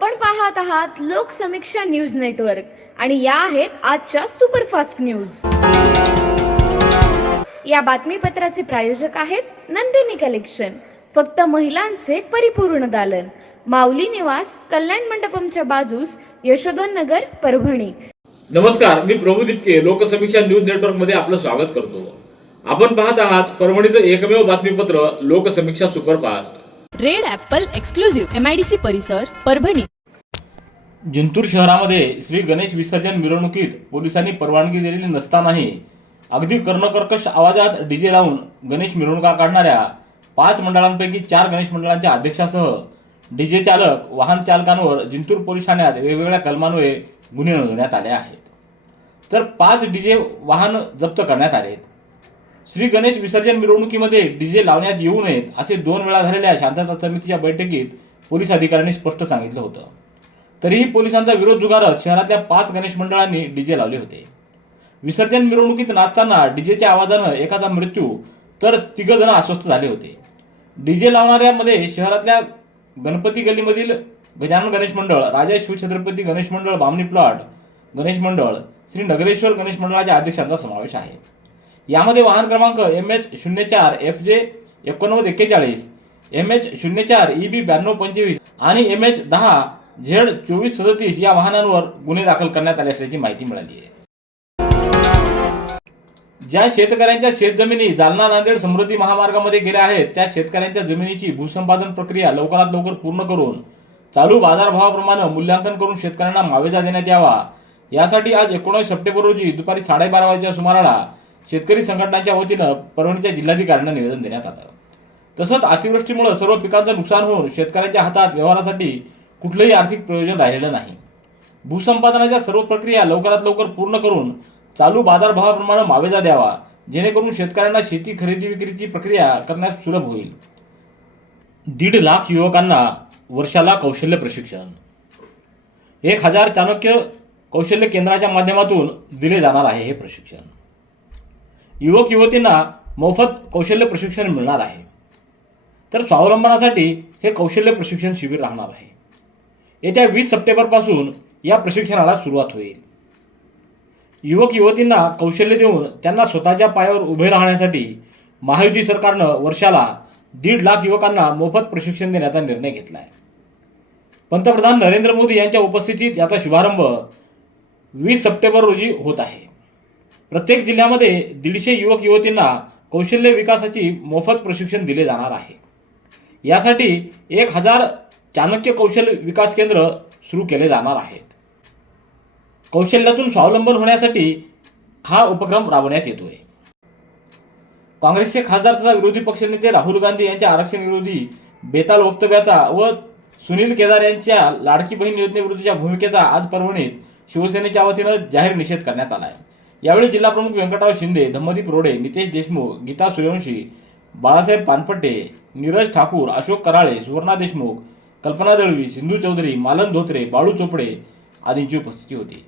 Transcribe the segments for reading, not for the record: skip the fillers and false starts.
आपण पाहत आहात लोकसमीक्षा न्यूज नेटवर्क आणि या आहेत आजच्या सुपरफास्ट न्यूज। या बातमीपत्राचे प्रायोजक आहेत नंदिनी कलेक्शन, फक्त महिलांचे परिपूर्ण दालन, माऊली निवास, कल्याण मंडपमच्या बाजूस, यशोधन नगर, परभणी। नमस्कार, मी प्रभू दिपके लोकसमीक्षा न्यूज नेटवर्क मध्ये आपलं स्वागत करतो। आपण पाहत आहात परभणीचं एकमेव बातमीपत्र Loksamiksha superfast. Red Apple exclusive MIDC परिसर परभणी। जिंतूर शहरामध्ये श्री गणेश विसर्जन मिरवणुकीत पोलिसांनी परवानगी दिलेली नसतानाही अगदी कर्णकर्कश आवाजात डीजे लावून गणेश मिरवणुका काढणाऱ्या 5 मंडळांपैकी 4 गणेश मंडळांच्या अध्यक्षासह डीजे चालक, वाहन चालकांवर जिंतूर पोलीस ठाण्यात वेगवेगळ्या कलमान्वये गुन्हे नोंदवण्यात आले आहेत। तर 5 डीजे वाहन जप्त करण्यात आले आहेत। श्री गणेश विसर्जन मिरवणुकीमध्ये डीजे लावण्यात येऊ नयेत असे 2 वेळा झालेल्या शांतता समितीच्या बैठकीत पोलीस अधिकाऱ्यांनी स्पष्ट सांगितलं होतं। तरीही पोलिसांचा विरोध झुगारत शहरातल्या 5 गणेश मंडळांनी डीजे लावले होते। विसर्जन मिरवणुकीत नाचताना डीजेच्या आवाजानं एकाचा मृत्यू तर 3 जण अस्वस्थ झाले होते। डीजे लावणाऱ्यांमध्ये शहरातल्या गणपती गल्लीमधील गजानन गणेश मंडळ, राजा शिवछत्रपती गणेश मंडळ, बामणी प्लॉट गणेश मंडळ, श्री नगरेश्वर गणेश मंडळाच्या अध्यक्षांचा समावेश आहे। यामध्ये वाहन क्रमांक MH04 FJ 8941, MH04 EB 9225 आणि MH10 Z 2437 या वाहनांवर गुन्हे दाखल करण्यात आले असल्याची माहिती मिळाली आहे। ज्या शेतकऱ्यांच्या शेतजमिनी जालना नांदेड समृद्धी महामार्गामध्ये गेल्या आहेत त्या शेतकऱ्यांच्या जमिनीची भूसंपादन प्रक्रिया लवकरात लवकर पूर्ण करून चालू बाजारभावाप्रमाणे मूल्यांकन करून शेतकऱ्यांना मावेजा देण्यात यावा, यासाठी आज 19 सप्टेंबर रोजी दुपारी 12:30 वाजच्या सुमाराला शेतकरी संघटनांच्या वतीनं परभणीच्या जिल्हाधिकाऱ्यांना निवेदन देण्यात आलं। तसंच अतिवृष्टीमुळे सर्व पिकांचं नुकसान होऊन शेतकऱ्यांच्या हातात व्यवहारासाठी कुठलंही आर्थिक प्रयोजन राहिलेलं नाही। भूसंपादनाच्या सर्व प्रक्रिया लवकरात लवकर पूर्ण करून चालू बाजारभावाप्रमाणे मावेजा द्यावा, जेणेकरून शेतकऱ्यांना शेती खरेदी विक्रीची प्रक्रिया करण्यास सुलभ होईल। 1.5 लाख युवकांना वर्षाला कौशल्य प्रशिक्षण, 1000 चाणक्य कौशल्य केंद्राच्या माध्यमातून दिले जाणार आहे। हे प्रशिक्षण युवक युवतींना मोफत कौशल्य प्रशिक्षण मिळणार आहे। तर स्वावलंबनासाठी हे कौशल्य प्रशिक्षण शिबिर राहणार आहे। येत्या 20 सप्टेंबर पासून या प्रशिक्षणाला सुरुवात होईल। युवक युवतींना कौशल्य देऊन त्यांना स्वतःच्या पायावर उभे राहण्यासाठी महायुती सरकारनं वर्षाला 1.5 लाख युवकांना मोफत प्रशिक्षण देण्याचा निर्णय घेतला आहे। पंतप्रधान नरेंद्र मोदी यांच्या उपस्थितीत याचा शुभारंभ 20 सप्टेंबर रोजी होत आहे। प्रत्येक जिल्ह्यामध्ये 150 युवक युवतींना कौशल्य विकासाची मोफत प्रशिक्षण दिले जाणार आहे। यासाठी 1000 चाणक्य कौशल्य विकास केंद्र सुरू केले जाणार आहेत। कौशल्यातून स्वावलंबन होण्यासाठी हा उपक्रम राबवण्यात येतोय। काँग्रेसचे खासदार तथा विरोधी पक्षनेते राहुल गांधी यांच्या आरक्षण विरोधी बेताल वक्तव्याचा व सुनील केदार यांच्या लाडकी बहीण योजनेविरुद्धच्या भूमिकेचा आज परभणीत शिवसेनेच्या वतीनं जाहीर निषेध करण्यात आला आहे। यावेळी जिल्हाप्रमुख व्यंकटराव शिंदे, धम्मदीप रोडे, नितेश देशमुख, गीता सूर्यवंशी, बाळासाहेब पानपट्टे, नीरज ठाकूर, अशोक कराळे, सुवर्णा देशमुख, कल्पना दळवी, सिंधू चौधरी, मालन धोत्रे, बाळू चोपडे आदींची उपस्थिती होती।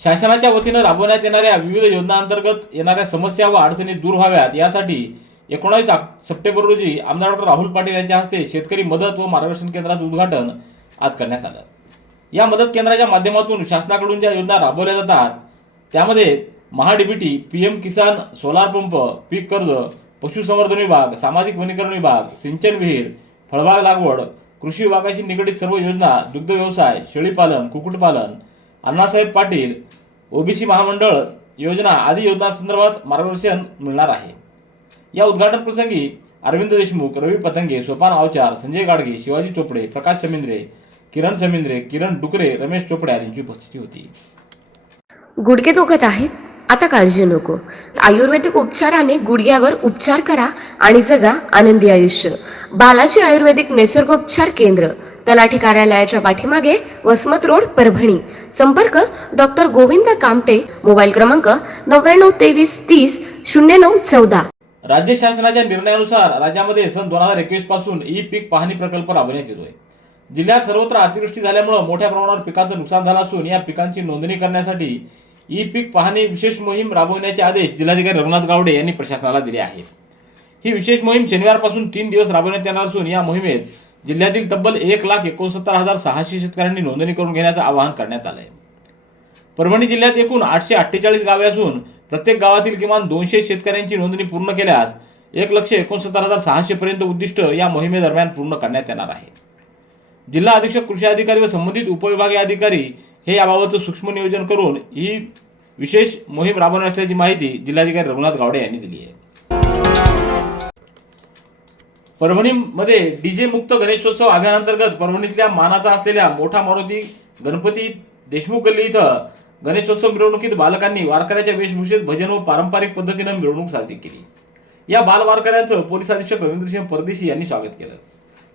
शासनाच्या वतीनं राबवण्यात येणाऱ्या विविध योजनांतर्गत येणाऱ्या समस्या व अडचणी दूर व्हाव्यात यासाठी 19 सप्टेंबर रोजी आमदार डॉ. राहुल पाटील यांच्या हस्ते शेतकरी मदत व मार्गदर्शन केंद्राचं उद्घाटन आज करण्यात आलं। या मदत केंद्राच्या माध्यमातून शासनाकडून ज्या योजना राबवल्या जातात त्यामध्ये महाडीबीटी, PM किसान, सोलार पंप, पीक कर्ज, पशुसंवर्धन विभाग, सामाजिक वनीकरण विभाग, सिंचन विहीर, फळबाग लागवड, कृषी विभागाशी निगडित सर्व योजना, दुग्ध व्यवसाय, शेळीपालन, कुक्कुटपालन, अण्णासाहेब पाटील OBC महामंडळ योजना आदी योजनांसंदर्भात मार्गदर्शन मिळणार आहे। या उद्घाटन प्रसंगी अरविंद देशमुख, रवी पतंगे, सोपान आवचार, संजय गाडगे, शिवाजी चोपडे, प्रकाश समिंद्रे, किरण समिंद्रे, किरण डुकरे, रमेश चोपडे आदींची उपस्थिती होती। गुडघे दुखत आहेत? आता काळजी नको। आयुर्वेदिक उपचाराने गुडघ्यावर उपचार करा आणि जगा आनंदी आयुष्य। बालाजी आयुर्वेदिक निसर्गोपचार केंद्र, तलाठी कार्यालयाच्या पाठीमागे, वसमत रोड, परभणी। संपर्क डॉ. गोविंद कामटे, मोबाईल क्रमांक 9923300914। राज्य शासनाच्या निर्णयानुसार राज्यामध्ये सन 2021 पासून ई-पीक पाहणी प्रकल्प राबवण्यात येतोय। जिल्ह्यात सर्वत्र अतिवृष्टी झाल्यामुळे मोठ्या प्रमाणावर पिकांचं नुकसान झालं असून या पिकांची नोंदणी करण्यासाठी ई-पीक पाहणी विशेष मोहीम राबवण्याचे आदेश जिल्हाधिकारी रघुनाथ गावडे यांनी प्रशासनाला दिले आहेत। ही विशेष मोहीम शनिवारपासून 3 दिवस राबवण्यात येणार असून या मोहिमेत जिल्ह्यातील तब्बल 1,69,600 शेतकऱ्यांनी नोंदणी करून घेण्याचं आवाहन करण्यात आलंय. परभणी जिल्ह्यात एकूण 848 गावे असून प्रत्येक गावातील किमान 200 शेतकऱ्यांची नोंदणी पूर्ण केल्यास 1,69,600 पर्यंत उद्दिष्ट या मोहिमेदरम्यान पूर्ण करण्यात येणार आहे. जिल्हा अधीक्षक कृषी अधिकारी व संबंधित उपविभागीय अधिकारी हे याबाबत सूक्ष्म नियोजन करून ही विशेष मोहीम राबवणार असल्याची माहिती जिल्हाधिकारी रघुनाथ गावडे यांनी दिली आहे. परभणीमध्ये डीजे मुक्त गणेशोत्सव अभियानांतर्गत परभणीतल्या मानाचा असलेल्या मोठा मारुती गणपती देशमुख गल्ली इथं गणेशोत्सव मिरवणुकीत बालकांनी वारकऱ्याच्या वेशभूषेत भजन व पारंपरिक पद्धतीनं मिरवणूक साजरी केली. या बाल वारकऱ्यांचं पोलीस अधीक्षक रवींद्रसिंह परदेशी यांनी स्वागत केलं.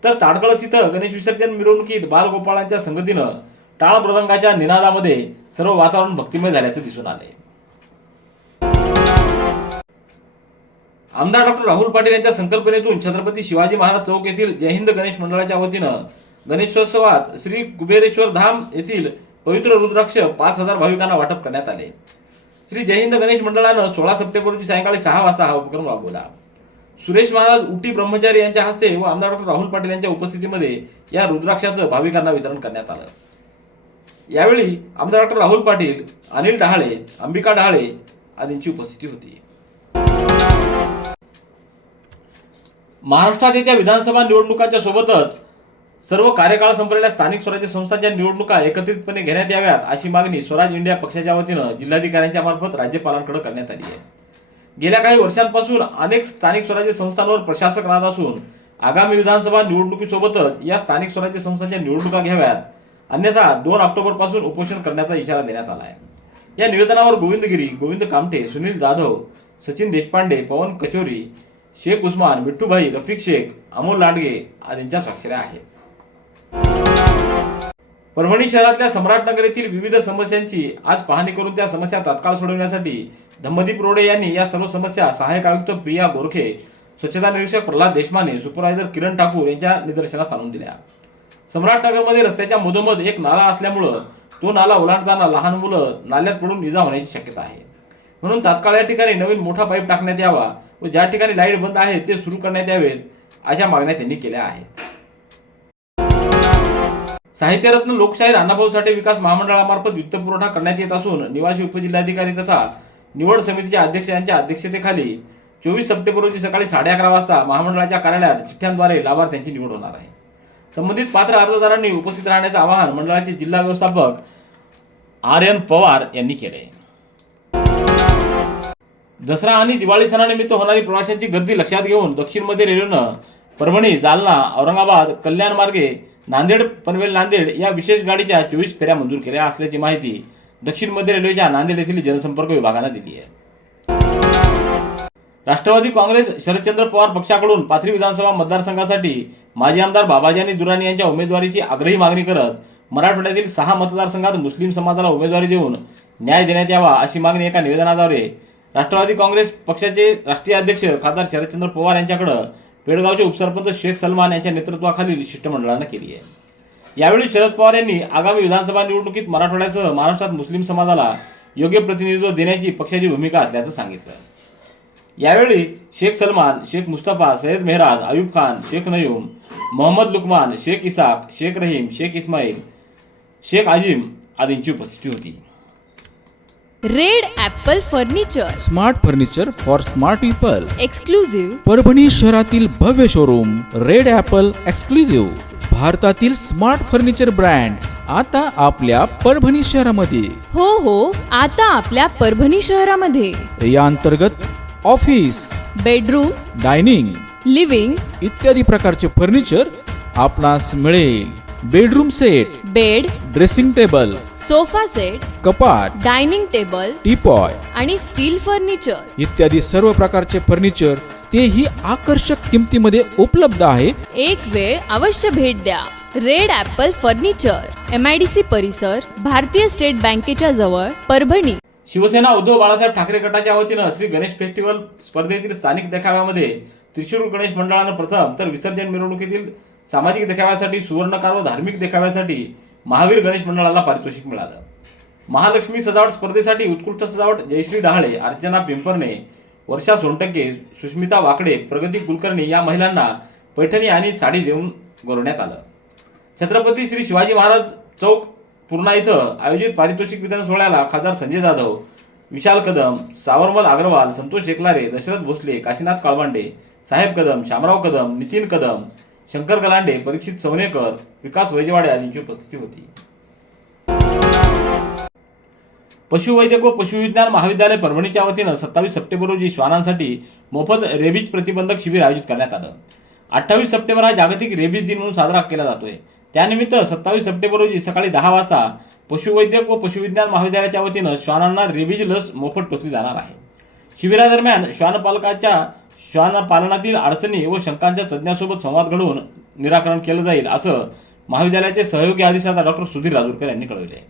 तर ताडकळस इथं गणेश विसर्जन मिरवणुकीत बालगोपाळांच्या संगतीनं टाळ मृदंगाच्या निनादामध्ये सर्व वातावरण भक्तिमय झाल्याचं दिसून आलंय. आमदार डॉक्टर राहुल पाटील यांच्या संकल्पनेतून छत्रपती शिवाजी महाराज चौक येथील जय हिंद गणेश मंडळाच्या वतीनं गणेशोत्सवात श्री कुबेरेश्वर धाम येथील पवित्र रुद्राक्ष 5,000 भाविकांना वाटप करण्यात आले. श्री जय हिंद गणेश मंडळानं 16 सप्टेंबर रोजी सायंकाळी 6 वाजता हा उपक्रम राबवला. सुरेश महाराज उटी ब्रह्मचारी यांच्या हस्ते व आमदार डॉक्टर राहुल पाटील यांच्या उपस्थितीमध्ये या रुद्राक्षाचं भाविकांना वितरण करण्यात आलं. यावेळी आमदार डॉक्टर राहुल पाटील, अनिल डहाळे, अंबिका डहाळे आदींची उपस्थिती होती. महाराष्ट्रात येत्या विधानसभा निवडणुकांच्या सोबतच सर्व कार्यकाळ संपलेल्या स्थानिक स्वराज्य संस्थांच्या निवडणुका एकत्रितपणे घेण्यात याव्यात अशी मागणी स्वराज इंडिया पक्षाच्या वतीनं जिल्हाधिकाऱ्यांच्या मार्फत राज्यपालांकडे करण्यात आली आहे. गेल्या काही वर्षांपासून अनेक स्थानिक स्वराज्य संस्थांवर प्रशासक राहत असून आगामी विधानसभा निवडणुकीसोबतच या स्थानिक स्वराज्य संस्थांच्या निवडणुका घ्याव्यात, अन्यथा 2 ऑक्टोबर पासून उपोषण करण्याचा इशारा देण्यात आला आहे. या निवेदनावर गोविंद गिरी, गोविंद कामठे, सुनील जाधव, सचिन देशपांडे, पवन कचोरी, शेख उस्मान, बिट्टूभाई, रफिक शेख, अमोल लांडगे आदींच्या स्वाक्षऱ्या आहेत. परभणी शहरातल्या सम्राटनगर येथील विविध समस्यांची आज पाहणी करून त्या समस्या तात्काळ सोडवण्यासाठी धम्मदीप रोडे यांनी या सर्व समस्या सहाय्यक आयुक्त प्रिया गोरखे, स्वच्छता निरीक्षक प्रल्हाद देशमाने, सुपरवायझर किरण ठाकूर यांच्या निदर्शनास आणून दिल्या. सम्राटनगरमध्ये रस्त्याच्या मधोमध एक नाला असल्यामुळं तो नाला ओलांडताना लहान मुलं नाल्यात पडून इजा होण्याची शक्यता आहे. म्हणून तात्काळ या ठिकाणी नवीन मोठा पाईप टाकण्यात यावा व ज्या ठिकाणी लाईट बंद आहे ते सुरू करण्यात यावेत अशा मागण्या त्यांनी केल्या आहेत. साहित्यरत्न लोकशाहीर अण्णाभाऊ साठे विकास महामंडळामार्फत वित्तपुरवठा करण्यात येत असून निवासी उपजिल्हाधिकारी तथा निवड समितीच्या अध्यक्ष यांच्या अध्यक्षतेखाली 24 सप्टेंबर रोजी सकाळी 11:30 वाजता महामंडळाच्या कार्यालयात चिठ्ठ्यांद्वारे लाभार्थ्यांची निवड होणार आहे. संबंधित पात्र अर्जदारांनी उपस्थित राहण्याचं आवाहन मंडळाचे जिल्हा व्यवस्थापक RN पवार यांनी केले. दसरा आणि दिवाळी सणानिमित्त होणारी प्रवाशांची गर्दी लक्षात घेऊन दक्षिण मध्य रेल्वेनं परभणी, जालना, औरंगाबाद, कल्याण मार्गे नांदेड, पनवेल, नांदेड या विशेष गाडीच्या 24 फेऱ्या मंजूर केल्या असल्याची माहिती दक्षिण मध्य रेल्वेच्या नांदेड येथील जनसंपर्क विभागानं दिली आहे. राष्ट्रवादी काँग्रेस शरदचंद्र पवार पक्षाकडून पाथरी विधानसभा मतदारसंघासाठी माजी आमदार बाबाजानी दुराणी यांच्या उमेदवारीची आग्रही मागणी करत मराठवाड्यातील 6 मतदारसंघात मुस्लिम समाजाला उमेदवारी देऊन न्याय देण्यात यावा अशी मागणी एका निवेदनाद्वारे राष्ट्रवादी काँग्रेस पक्षाचे राष्ट्रीय अध्यक्ष खासदार शरदचंद्र पवार यांच्याकडे पेडगावचे उपसरपंच शेख सलमान यांच्या नेतृत्वाखालील शिष्टमंडळानं केली आहे. यावेळी शरद पवार यांनी आगामी विधानसभा निवडणुकीत मराठवाड्यासह महाराष्ट्रात मुस्लिम समाजाला योग्य प्रतिनिधित्व देण्याची पक्षाची भूमिका असल्याचं सांगितलं. यावेळी शेख सलमान, शेख मुस्तफा, सय्यद मेहराज, अयूब खान, शेख नयूम, मोहम्मद लुकमान, शेख इसाक, शेख रहीम, शेख इस्माईल, शेख आजिम आदींची उपस्थिती होती. Red Apple furniture, smart furniture for smart people. Exclusive Parbhani शहरातील भव्य शोरूम रेड ॲपल एक्सक्लुझिव्ह, भारतातील स्मार्ट फर्निचर ब्रँड आता आपल्या परभणी शहरामध्ये. हो, आता आपल्या परभणी शहरामध्ये. या अंतर्गत ऑफिस, बेडरूम, डायनिंग, लिव्हिंग इत्यादी प्रकारचे फर्निचर आपणास मिळेल. Bedroom set, bed, dressing table, sofa set, कपाट, डायनिंग टेबल टीपॉय आणि स्टील फर्निचर इत्यादी सर्व प्रकारचे फर्निचर तेही आकर्षक किमतीमध्ये उपलब्ध आहे. एक वेळ अवश्य भेट द्या. रेड ॲपल फर्निचर, MIDC परिसर, भारतीय स्टेट बँकेच्या जवळ, परभणी. शिवसेना उद्धव बाळासाहेब ठाकरे गटाच्या वतीनं श्री गणेश फेस्टिवल स्पर्धेतील स्थानिक देखाव्यामध्ये त्रिशूर गणेश मंडळानं प्रथम तर विसर्जन मिरवणुकीतील सामाजिक देखाव्यासाठी सुवर्णकार व धार्मिक देखाव्यासाठी महावीर गणेश मंडळाला पारितोषिक मिळालं. महालक्ष्मी सजावट स्पर्धेसाठी उत्कृष्ट सजावट जयश्री डहाळे, अर्चना पिंपरणे, वर्षा सोनटक्के, सुष्मिता वाकडे, प्रगती कुलकर्णी या महिलांना पैठणी आणि साडी देऊन गौरवण्यात आलं. छत्रपती श्री शिवाजी महाराज चौक पूर्णा इथं आयोजित पारितोषिक वितरण सोहळ्याला खासदार संजय जाधव, विशाल कदम, सावरमल अग्रवाल, संतोष एकलारे, दशरथ भोसले, काशीनाथ काळबांडे, साहेब कदम, शामराव कदम, नितीन कदम, शंकर गलांडे, परीक्षित सवनेकर, विकास वैजवाडे यांची उपस्थिती होती. पशुवैद्यक व पशुविज्ञान महाविद्यालय परभणीच्या वतीनं 27 सप्टेंबर रोजी श्वानांसाठी मोफत रेबीज प्रतिबंधक शिबिर आयोजित करण्यात आलं. 28 सप्टेंबर हा जागतिक रेबीज दिन म्हणून साजरा केला जातोय. त्यानिमित्त 27 सप्टेंबर रोजी सकाळी 10 वाजता पशुवैद्यक व पशुविज्ञान महाविद्यालयाच्या वतीनं श्वानांना रेबीज लस मोफत टोचली जाणार आहे. शिबिरादरम्यान श्वानपालनातील अडचणी व शंकांच्या तज्ज्ञांसोबत संवाद घडवून निराकरण केलं जाईल, असं महाविद्यालयाचे सहयोगी अधिष्ठाता डॉक्टर सुधीर राजूरकर यांनी कळवले.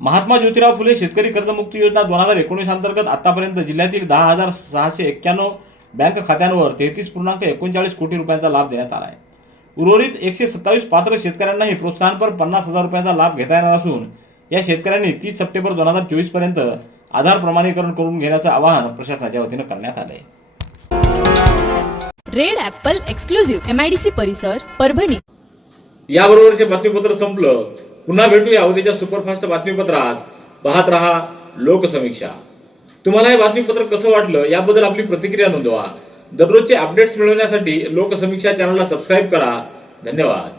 महात्मा ज्योतिराव फुले शेतकरी कर्जमुक्ती योजना 2019 अंतर्गत आतापर्यंत जिल्ह्यातील 10,691 बँक खात्यांवर 33.39 कोटी रुपयांचा लाभ देण्यात आला आहे. उर्वरित 127 पात्र शेतकऱ्यांनाही प्रोत्साहनपर 50,000 रुपयांचा लाभ घेता येणार असून या शेतकऱ्यांनी 30 सप्टेंबर 2024 पर्यंत आधार प्रमाणीकरण करून घेण्याचं आवाहन प्रशासनाच्या वतीनं करण्यात आलंय. रेड ॲपल एक्सक्लुझिव्ह MIDC परिसर परभणी. याबरोबरचे बातमीपत्र संपलं. पुन्हा भेटूया उद्याच्या सुपरफास्ट बातमीपत्रात. पाहत रहा लोकसमीक्षा. तुम्हाला हे बातमीपत्र कसं वाटलं याबद्दल आपली प्रतिक्रिया नोंदवा. दररोजचे अपडेट्स मिळवण्यासाठी लोकसमीक्षा चॅनलला सबस्क्राईब करा. धन्यवाद.